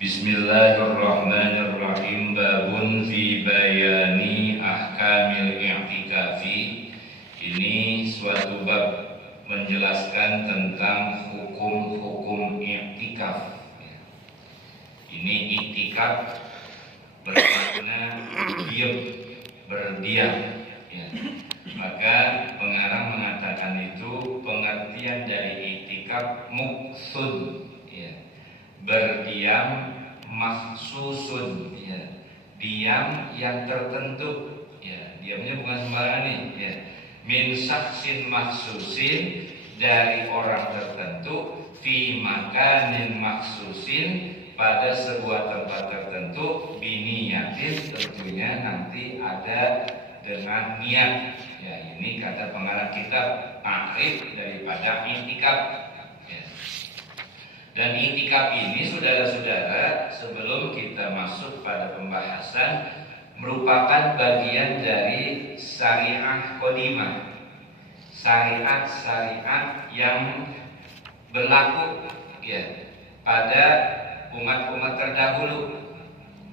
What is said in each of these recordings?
Bismillahirrahmanirrahim. Babun fi bayani ahkamil i'tikafi. Ini suatu bab menjelaskan tentang hukum-hukum i'tikaf. Ini i'tikaf bermakna diam, berdiam. Maka pengarang mengatakan itu pengertian dari i'tikaf muqsud, berdiam, maksusun, diam yang tertentu, diamnya bukan sembarangan nih, min saksin maksusin, dari orang tertentu, fi makanin maksusin, pada sebuah tempat tertentu, biniyatin, tentunya nanti ada dengan niat. Ini kata pengarang kitab takrif daripada i'tikaf. Dan i'tikaf ini, saudara-saudara, sebelum kita masuk pada pembahasan, merupakan bagian dari syariah qadimah, syariat-syariat yang berlaku pada umat-umat terdahulu.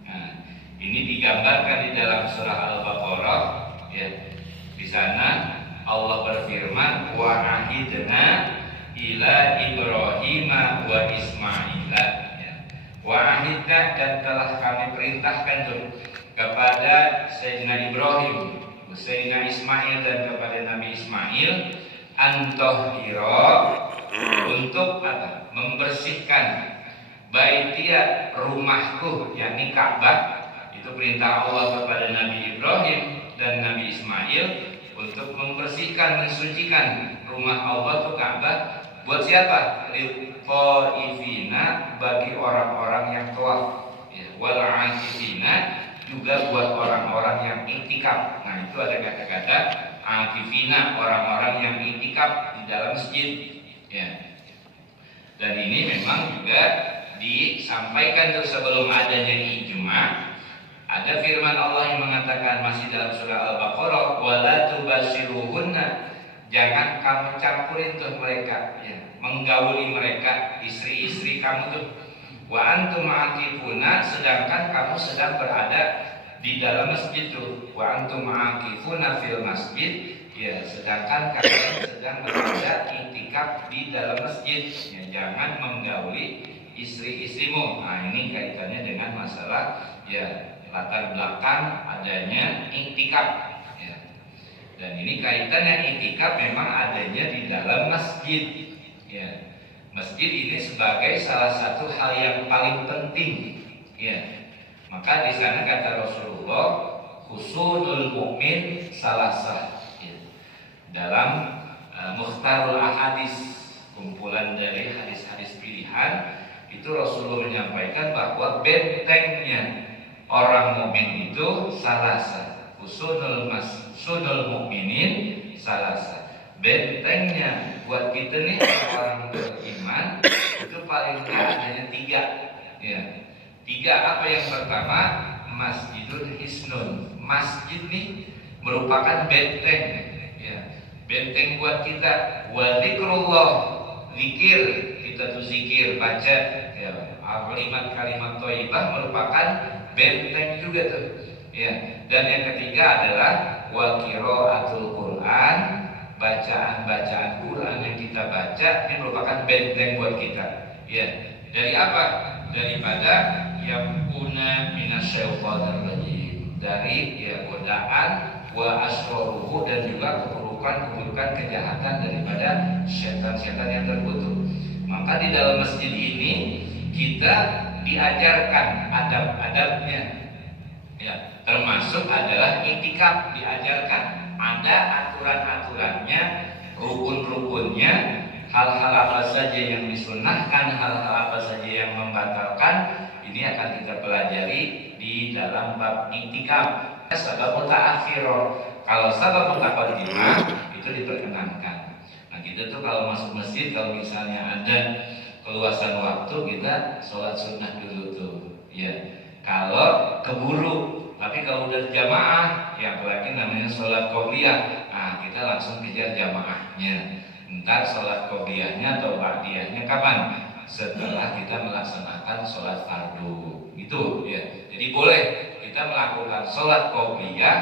Nah, ini digambarkan di dalam surah Al-Baqarah. Di sana Allah berfirman, wa ahidna ila Ibrahim wa Ismaila, wa ahidna, dan telah kami perintahkan kepada Sayyidina Ibrahim, Sayyidina Ismail, dan kepada Nabi Ismail, antohiro, untuk apa? Membersihkan baitia, rumahku, yakni Ka'bah. Itu perintah Allah kepada Nabi Ibrahim dan Nabi Ismail untuk membersihkan, mensucikan rumah Allah itu Ka'bah. Buat siapa? Lil-qaifina, bagi orang-orang yang tawaf, wal akifina, juga buat orang-orang yang i'tikaf. Nah, itu ada kata-kata akifina, orang-orang yang i'tikaf di dalam masjid. Dan ini memang juga disampaikan sebelum adanya ijma. Ada firman Allah yang mengatakan masih dalam surah Al-Baqarah, wala tubashiruhunna, jangan kamu campurin tuh mereka, menggauli mereka, istri-istri kamu tuh. Wa antum aqifuna, sedangkan kamu sedang berada di dalam masjid tuh. Wa antum aqifuna fil masjid, sedangkan kalian sedang berada i'tikaf di dalam masjid. Jangan menggauli istri-istrimu. Nah, ini kaitannya dengan masalah latar belakang adanya i'tikaf. Dan ini kaitannya i'tikaf memang adanya di dalam masjid. Masjid ini sebagai salah satu hal yang paling penting. Maka di sana kata Rasulullah, husnul mukmin salasah. Dalam Mukhtarul Ahadis, kumpulan dari hadis-hadis pilihan, itu Rasulullah menyampaikan bahwa bentengnya orang mukmin itu salasah. Husnul mukminin salasa, bentengnya buat kita nih orang beriman itu paling adanya tiga. Tiga apa? Yang pertama, masjidul hisnun, masjid nih merupakan benteng, benteng buat kita. Wa zikrullah, zikir, kita tuh zikir, baca kalimat-kalimat thayyibah merupakan benteng juga tuh. Dan yang ketiga adalah wa qiraatul Quran, bacaan-bacaan Quran yang kita baca ini merupakan benteng buat kita. Dari apa? Daripada yang kuna minasyaitonir rajim, dari godaan, wa asroruhu, dan juga keburukan kejahatan daripada setan-setan yang terkutuk. Maka di dalam masjid ini kita diajarkan adab-adabnya. Termasuk adalah i'tikaf diajarkan, ada aturan-aturannya, rukun-rukunnya, hal-hal apa saja yang disunnahkan, hal-hal apa saja yang membatalkan. Ini akan kita pelajari di dalam bab i'tikaf. Sabab mutaakhirah, kalau sabab mutaqaddimah itu diperkenankan. Nah, kita tuh kalau masuk masjid, kalau misalnya ada keluasan waktu, kita sholat sunnah dulu tuh, kalau keburu. Tapi kalau udah jamaah, apalagi namanya sholat qobliyah, kita langsung kejar jamaahnya. Entar sholat qobliyahnya atau ba'diyahnya kapan? setelah kita melaksanakan sholat fardu. Gitu ya. Jadi boleh kita melakukan sholat qobliyah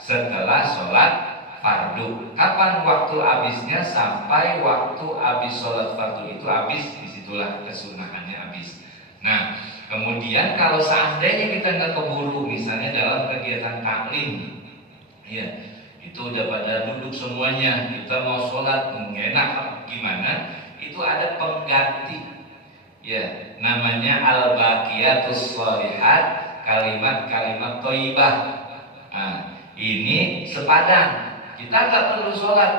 setelah sholat fardu. Kapan waktu habisnya? Sampai waktu habis sholat fardu itu habis, disitulah kesunahannya habis. Nah, kemudian kalau seandainya kita nggak keburu, misalnya dalam kegiatan taklim, ya itu udah pada duduk semuanya, kita mau sholat nggak enak gimana? Itu ada pengganti, ya namanya al-baqiyatus sholihat, kalimat-kalimat thayyibah. Nah, ini sepadan. Kita nggak perlu sholat,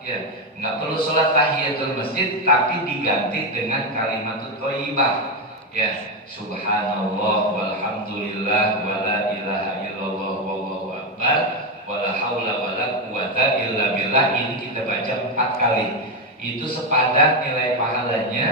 ya nggak perlu sholat tahiyatul masjid, tapi diganti dengan kalimat thayyibah. Ya, subhanallah walhamdulillah wala ilaha illallah wallahu akbar wala haula wala quwata illa billah. Ini kita baca 4 kali. Itu sepadan nilai pahalanya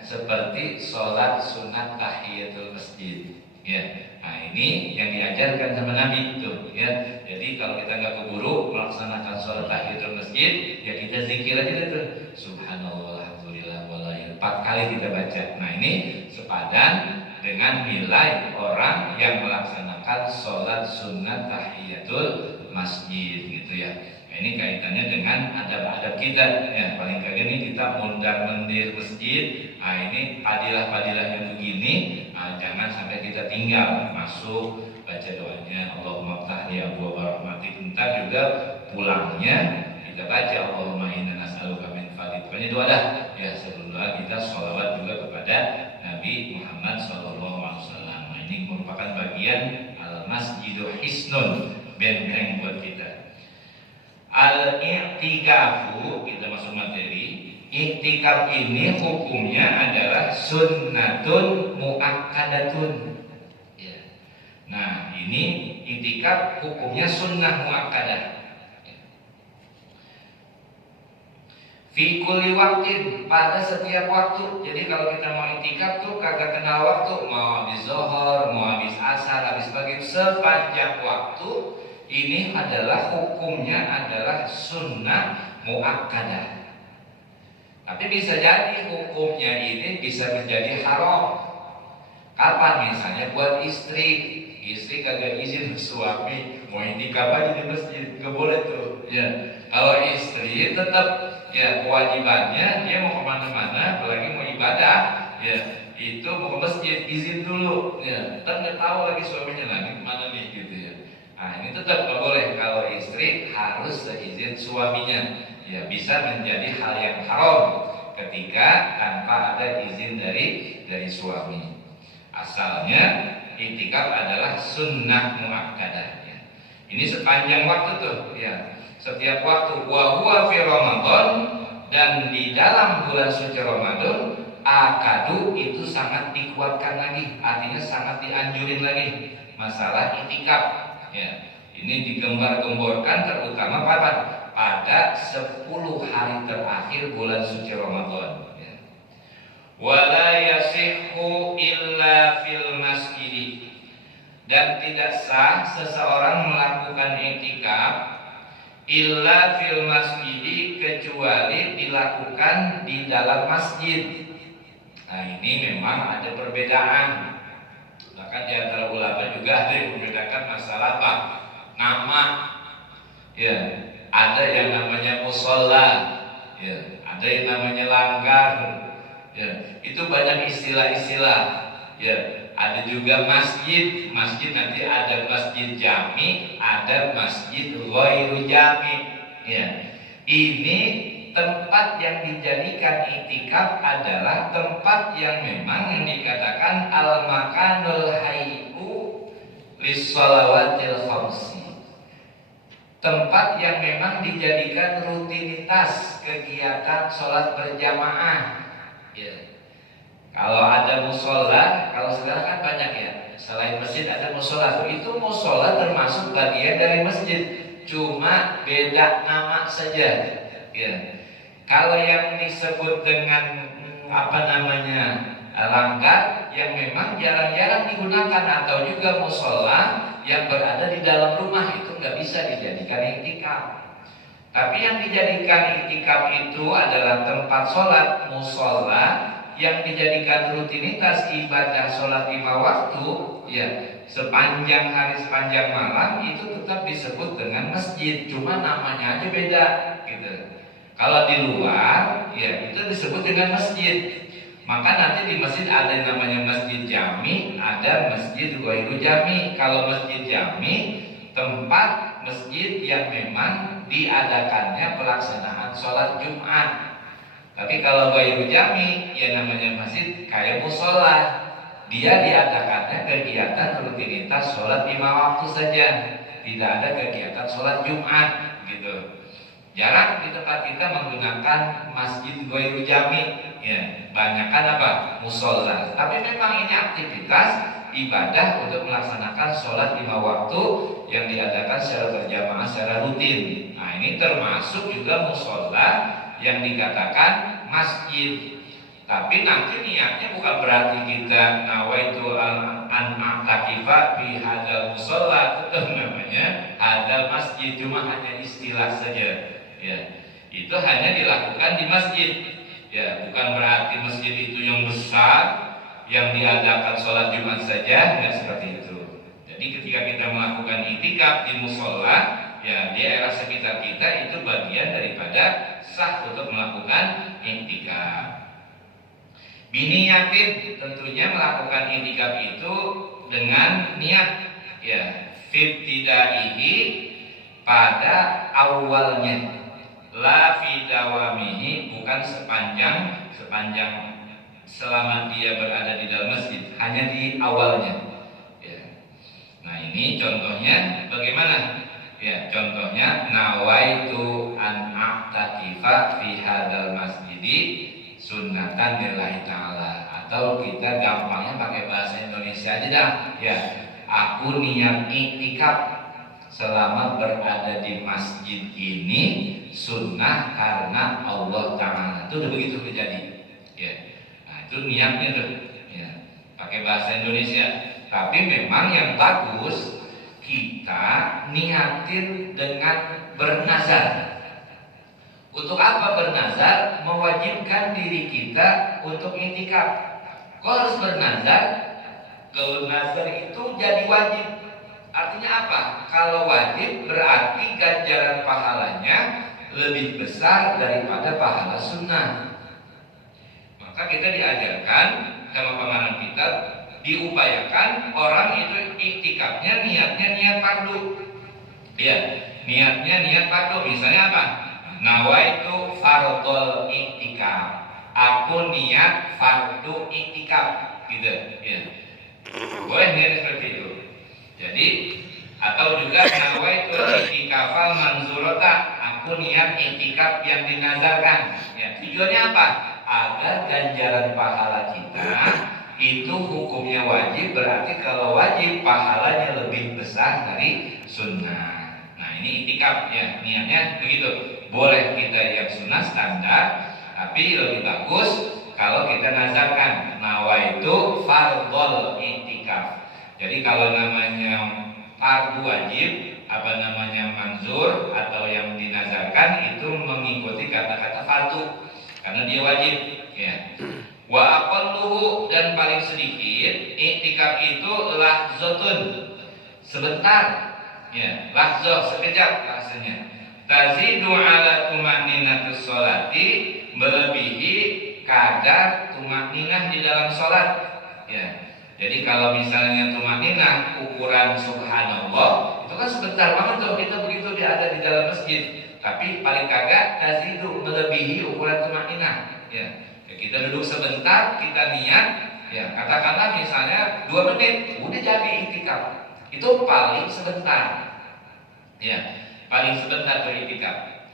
seperti sholat sunat tahiyatul masjid. Ya, nah ini yang diajarkan sama Nabi itu. Ya, jadi kalau kita nggak keburu melaksanakan sholat tahiyatul masjid, ya kita zikir aja itu. Subhanallah walhamdulillah wala 4 kali kita baca. Nah ini sepadan dengan nilai orang yang melaksanakan sholat sunat tahiyatul masjid gitu ya. Nah, ini kaitannya dengan adab-adab kita ya. Paling kagak ini kita mondar-mandir masjid. Nah ini padilah-padilah yang begini, nah, jangan sampai kita tinggal. Masuk baca doanya Allahumma ftahli abwaaba rahmatik. Entar juga pulangnya kita baca Allahumma inna nas'aluka min fadlik. Pokoknya doa dah ya, sebelum doa kita sholawat juga kepada Nabi Muhammad SAW. Nah, ini merupakan bagian al-masjidu hisnun, benteng buat kita. Al-i'tikafu, kita masuk materi. I'tikaf ini hukumnya adalah sunnatun muakkadatun. Ya. Nah, ini i'tikaf hukumnya sunnah muakkadah. Fi kulli waktin, pada setiap waktu. Jadi kalau kita mau i'tikaf tuh kagak kenal waktu, mau habis zuhur, mau habis asar, habis maghrib, sepanjang waktu. Ini adalah hukumnya adalah sunnah muakkadah. Tapi bisa jadi hukumnya ini bisa menjadi haram. Kapan? Misalnya buat istri kagak izin suami mau i'tikaf aja di masjid, nggak boleh tuh. Ya, kalau istri tetap ya kewajibannya dia mau kemana-mana, apalagi mau ibadah, ya itu mau ke masjid izin dulu. Ya, kan nggak tahu lagi suaminya lagi kemana nih gitu ya. Nah ini tetap nggak boleh. Kalau istri harus seizin suaminya. Ya bisa menjadi hal yang haram ketika tanpa ada izin dari suami. Asalnya i'tikaf adalah sunnah muakkadah. Ya. Ini sepanjang waktu tuh, ya. Setiap waktu. Wa huwa fi Ramadan, dan di dalam bulan suci Ramadan akadu itu sangat dikuatkan lagi, artinya sangat dianjurin lagi masalah i'tikaf. Ya, ini digembar-gemborkan terutama pada 10 hari terakhir bulan suci Ramadan. Ya. Wala yasihhu illa fil masjid, dan tidak sah seseorang melakukan i'tikaf illa fil masjid, kecuali dilakukan di dalam masjid. Nah ini memang ada perbedaan. Bahkan di antara ulama juga ada yang membedakan masalah apa? Nama. Ya, ada yang namanya musola, ya, ada yang namanya langgar. Ya, itu banyak istilah-istilah. Ya, ada juga masjid. Masjid nanti ada masjid jami, ada masjid ghairu jami. Ya. Ini tempat yang dijadikan i'tikaf adalah tempat yang memang yang dikatakan al-makanul hayyu lis-shalawatil khamsi. Tempat yang memang dijadikan rutinitas kegiatan sholat berjamaah. Ya. Kalau ada musola, kalau sekarang kan banyak ya. Selain masjid ada musola. Itu musola termasuk bagian dari masjid, cuma beda nama saja. Ya. Kalau yang disebut dengan langgar, yang memang jarang-jarang digunakan, atau juga musola yang berada di dalam rumah, itu nggak bisa dijadikan i'tikaf. Tapi yang dijadikan i'tikaf itu adalah tempat sholat musola yang dijadikan rutinitas ibadah sholat 5 waktu, ya sepanjang hari sepanjang malam itu tetap disebut dengan masjid, cuma namanya aja beda gitu. Kalau di luar ya itu disebut dengan masjid. Maka nanti di masjid ada yang namanya masjid jami, ada masjid ghairu jami. Kalau masjid jami tempat masjid yang memang diadakannya pelaksanaan sholat Jumat. Tapi kalau ghairu jami ya namanya masjid kayak musola. Dia diadakannya kegiatan rutinitas sholat 5 waktu saja, tidak ada kegiatan sholat Jumat gitu. Jarang di tempat kita menggunakan masjid ghairu jami, ya banyakkan apa? Musola. Tapi memang ini aktivitas ibadah untuk melaksanakan sholat 5 waktu yang diadakan secara berjamaah secara rutin. Nah ini termasuk juga musola yang dikatakan masjid. Tapi nanti niatnya bukan berarti kita nawaitu an-ma'takifa fi hadzal musola, itu namanya hadzal masjid, cuma hanya istilah saja. Ya, itu hanya dilakukan di masjid. Ya, bukan berarti masjid itu yang besar yang diadakan sholat Jumat saja, nggak seperti itu. Jadi ketika kita melakukan itikaf di musola, ya di daerah sekitar kita itu bagian daripada sah untuk melakukan itikaf. Biniyatin, tentunya melakukan itikaf itu dengan niat, ya fibtidaihi, pada awalnya. La fi dawamihi, bukan sepanjang selama dia berada di dalam masjid, hanya di awalnya. Ya. Nah ini contohnya bagaimana? Ya contohnya nawaitu an a'takifa fi hadzal masjidi sunnatan lillahi ta'ala, atau kita gampangnya pakai bahasa Indonesia aja dah. Ya aku niat iktikaf selama berada di masjid ini sunnah karena Allah Ta'ala. Itu udah begitu terjadi ya. Nah itu niatnya tuh ya, pakai bahasa Indonesia. Tapi memang yang bagus kita niatin dengan bernazar. Untuk apa bernazar? Mewajibkan diri kita untuk iktikaf. Kok harus bernazar? Kalau nazar itu jadi wajib. Artinya apa? Kalau wajib berarti ganjaran pahalanya lebih besar daripada pahala sunnah. Maka kita diajarkan sama pengarang kitab, diupayakan orang itu iktikafnya niatnya niat fardu. Ya, niatnya niat fardu. Misalnya apa? Nawaitu fardhul iktikaf. Aku niat fardu iktikaf, gitu. Ya. Boleh niat seperti itu. Jadi atau juga nawaitu iktikafal manzurata, aku niat iktikaf yang dinazarkan. Ya, tujuannya apa? Agar ganjaran pahala kita itu hukumnya wajib, berarti kalau wajib pahalanya lebih besar dari sunnah. Nah ini iktikaf ya, niatnya begitu. Boleh kita yang sunnah standar, tapi lebih bagus kalau kita nazarkan nawaitu fardhul iktikaf. Jadi kalau namanya fardu wajib, apa namanya manzur atau yang dinazarkan itu mengikuti kata-kata fardu karena dia wajib ya. Wa aqalluhu, dan paling sedikit iktikaf itu lahzatun, sebentar ya, lahzah sekejap rasanya. Tazidu ala tumaninatus sholati, melebihi kadar tumaninah di dalam sholat ya. Jadi kalau misalnya tumaninah ukuran subhanallah itu kan sebentar banget tuh kita begitu dia ada di dalam masjid. Tapi paling kagak tazidu, melebihi ukuran tumaninah ya. Kita duduk sebentar, kita niat ya, katakanlah misalnya 2 menit udah jadi iktikaf. Itu paling sebentar ya, paling sebentar beriktikaf.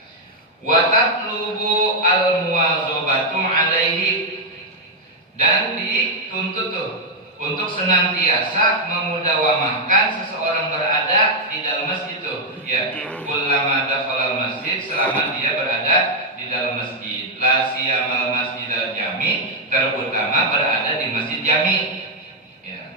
Wa tatlubu al-muwazabatu alaihi, dan dituntut tuh untuk senantiasa memudawamahkan seseorang berada di dalam masjid itu ya, kullama dakhala masjid, selama dia berada di dalam masjid, la siyamal masjidal jami, terutama berada di masjid jami ya.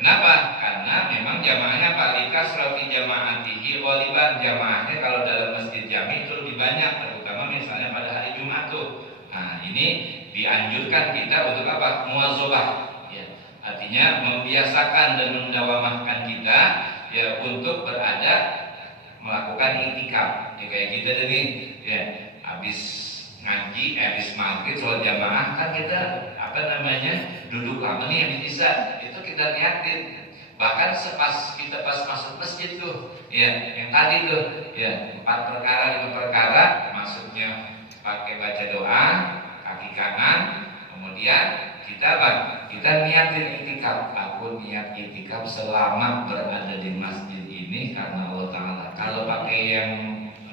Kenapa? Karena memang jamaahnya palikas roti jamaatihi ghaliban, jamaahnya kalau dalam masjid jami itu lebih banyak, terutama misalnya pada hari Jumat tuh. Nah ini dianjurkan kita untuk apa? Muwazabah. Ya. Artinya membiasakan dan mendawamahkan kita ya untuk berada melakukan iktikaf. Ya, kayak kita tadi ya habis ngaji, habis maghrib sholat jamaah kan kita duduk lama nih habis isya, itu kita niatin. Bahkan kita pas masuk masjid tuh ya yang tadi tuh ya 4 perkara 5 perkara, maksudnya pakai baca doa kaki kanan, kemudian kita niatin iktikaf. Aku niat iktikaf selama berada di masjid ini karena Allah Ta'ala. Kalau pakai yang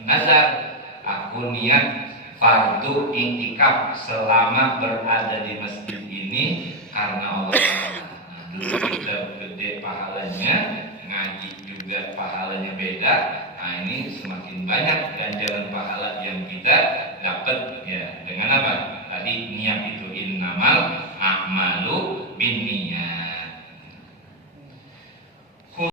nazar, aku niat fardu iktikaf selama berada di masjid ini karena Allah Ta'ala. Nah, dulu kita gede pahalanya, ngaji juga pahalanya beda. Nah, ini semakin banyak ganjaran pahala yang kita dapat ya dengan apa? Tadi niat itu innamal a'malu binniyat.